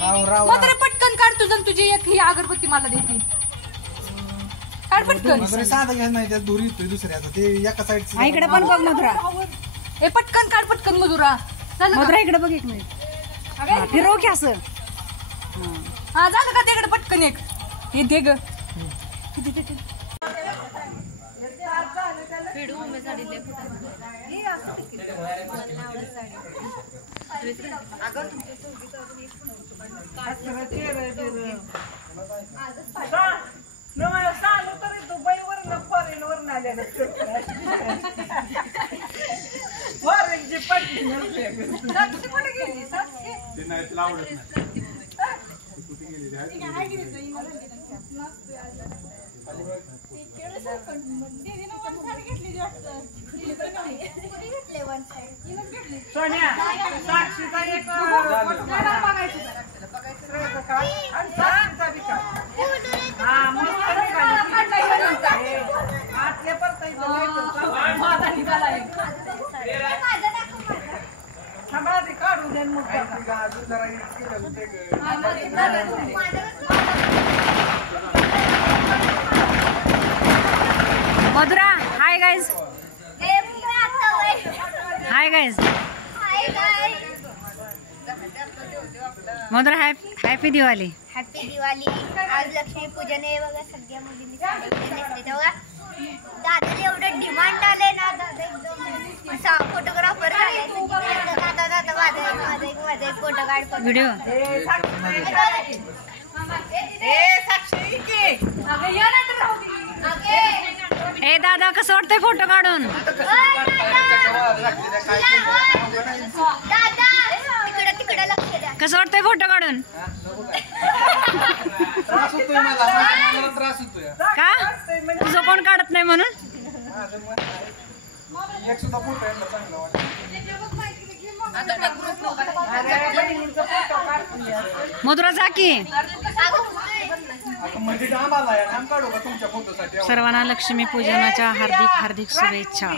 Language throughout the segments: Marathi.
म्हातारे पटकन काढ तुझं, तुझी एक ही अगरबत्ती मला देते. काढ पटकन. साधं घ्यायला नाही, त्यात दूर येतोय दुसऱ्याचा, ते एका साईडचं. इकडे पण बघ मधुरा. हे पटकन काढ पटकन मधुरा. मधुरा इकडे बघ एक मिनिट. फिरव की असं. हा झालं का तिकडे पटकन एक हे दे ग. सोन्या साक्षीचा एक काढू दे मग. Madhura hi guys. Hi guys. Madhura happy Diwali. Happy Diwali. आज लक्ष्मी पूजन आहे बघा. सगळ्या मुलींनी तेव्हा दादाला एवढं डिमांड आले ना. दादा एकदम फोटोग्राफर झाले. दादा दादा माझा एक फोटो काढ. व्हिडिओ. ए दादा कसं वाटतंय फोटो काढून. तिकडे लक्ष द्या. कसं वाटतंय फोटो काढून. त्रास होतोय मला त्रास होतोय. का तुझं कोण काढत नाही म्हणून. एक सुद्धा फोटो यायला चांगला वाटतं. मधुरा जा की. सर्वांना लक्ष्मी पूजनाच्या हार्दिक हार्दिक शुभेच्छा.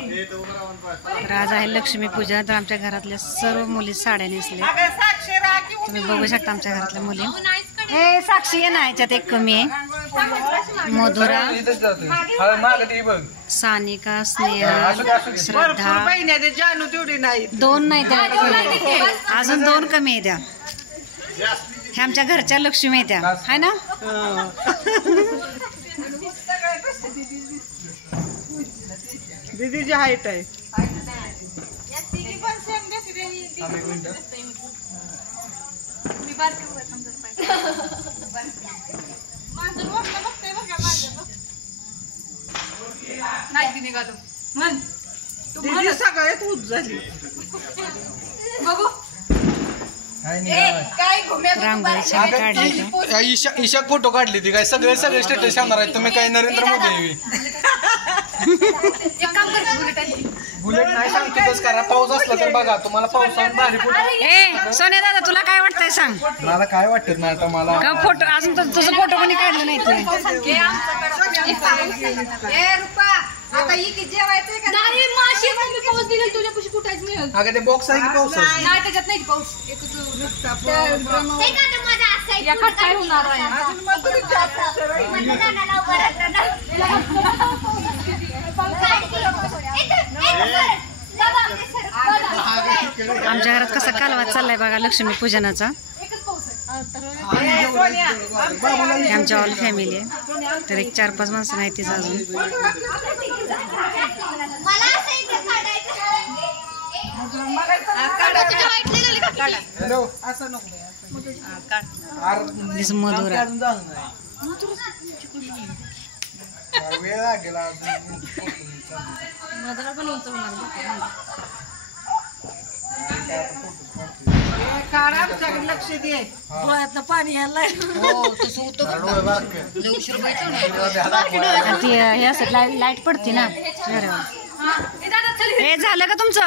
तर आज आहे लक्ष्मी पूजन. तर आमच्या घरातल्या सर्व मुली साड्या नेसल्या. तुम्ही बघू शकता आमच्या घरातल्या मुली. हे साक्षी आहे ना, याच्यात एक कमी आहे. मधुरा, सानिका, स्नेहा, श्रद्धा. दोन नाही त्या, अजून दोन कमी आहे त्या. ह्या आमच्या घरच्या लक्ष्मी आहे त्या, आहे ना. दीदीची हाईट आहे. दीदी सगळ्यात उच झाली. बघू रांगोळीची मी काढली. ईशा फोटो काढली ती काय सगळे स्टेटस सांगणार आहेत तुम्ही. काय नरेंद्र मोदी बुलेट नाही सांगतोच करा. पाऊस असला तर बघा तुम्हाला पावसाळ्यात भारी फोटो. ए सोन्या दादा तुला काय वाटतंय सांग. मला काय वाटत नाही आता मला. का फोटो अजून तुझं फोटो कोणी काढलं नाही तुला. आता इथे जेवायचंय का नाही. माशी मम्मी पाऊस दिला तुझ्यापाशी कुठायच मिळेल. अगं ते बॉक्स आहे की पाऊस नाही त्याच्यात नाही पाऊस. एकाच काय होणार आहे. आमच्या घरात कसा कालवा चाललाय बघा लक्ष्मी पूजनाचा. आमच्या ऑल फॅमिली आहे. तर एक 4-5 माणसं नाही तिचं अजून. मधुरा वेळ लागेला. मधुरा पण उंच होणार. लक्ष दे. डोळ्यातनं पाणी यायला. हे असं लाईट पडते ना. हे झालं का तुमचं.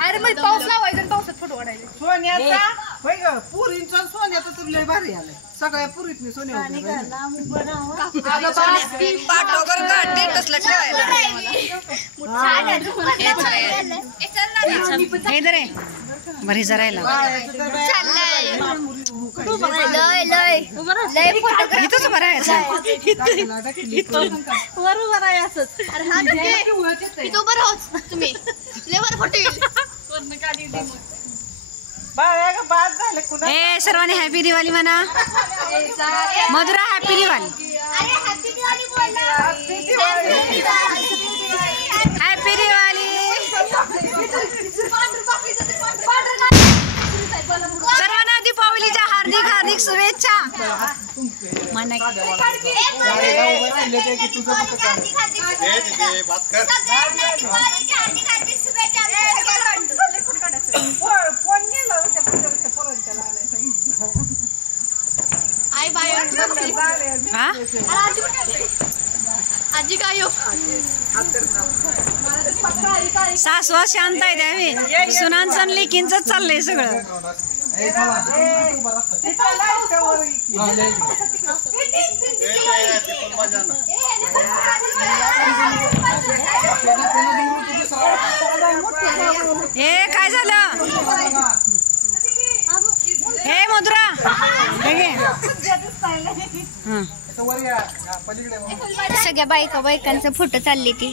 अरे मग पाऊस लावायचा, पावसात फोटो काढायचे. सोन्याचा होय ग. पुरींचा सोन्याचा तर लय भारी आलाय. सगळ्या पुरीतनी सोन्या पाठोगर हे दर आहे बरं हिचा राहिला लय लय लय फोटोग्राफी इथंच बरं आहे बरोबर आहे असंच इथं उभं राहूच तुम्ही लय बरं फोटो येईल बाद झाले कुणा ए सर्वांनी हॅपी दिवाळी म्हणा मधुरा हॅपी दिवाळी अरे हॅपी दिवाळी बोला हॅपी दिवाळी सर्वांना दीपावलीच्या हार्दिक हार्दिक शुभेच्छा म्हणा आई बाय हा आजी काय हो सासवा शांत आहे द्यावी सुनांचं लेकींच चाललंय सगळं हे काय झालं हे मधुरा हे घे. हं. सगळ्या बायकांचा फोटो चालली ती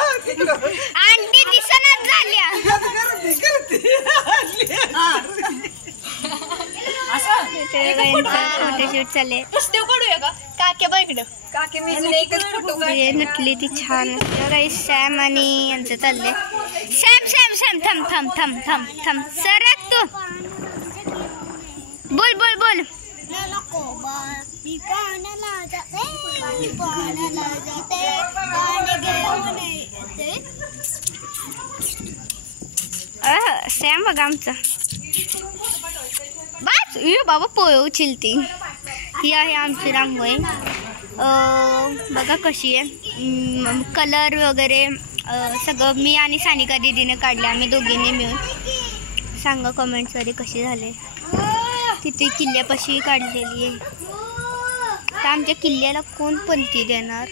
आंटी दिसनाच झाल्या फोटोशूट चालले काके बाईकडं नटली ती छान सॅम आणि यांचं चाललंय सॅम सॅम सॅम थांब थांब थांब थांब थांब सरक तू बोल बोल बोल सॅम बघा आमचा बस बाबा पोय उचलती ही आहे आमची रांगोळी बघा कशी आहे कलर वगैरे सगळं मी आणि सानिका दीदीने काढले आम्ही दोघींनी मिळून सांगा कमेंट्समध्ये कशी झाले तिथे किल्ल्यापाशी काढलेली आहे तर आमच्या किल्ल्याला कोण पणती देणार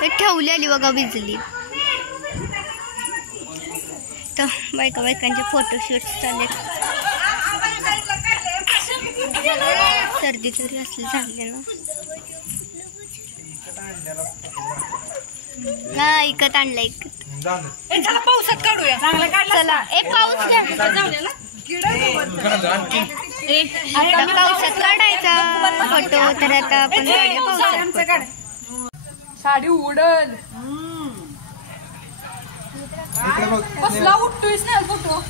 ते ठेवलेली बघा बिजली तर बायकांचे फोटोशूट्स चालले सर्दी तरी असले झाले ना इकत आणलं इकत पावसात काढूया चला एक पाऊस घ्या आता पावसात काढायचा फोटो तर आता आपण काढूया पावसात साडी उडल कसला उठतोयस ना फोटो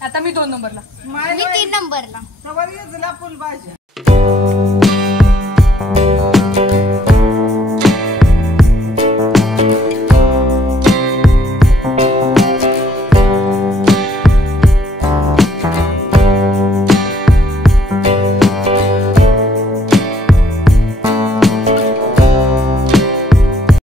आता मी 2 नंबरला मी 3 नंबरला फुल भाज्या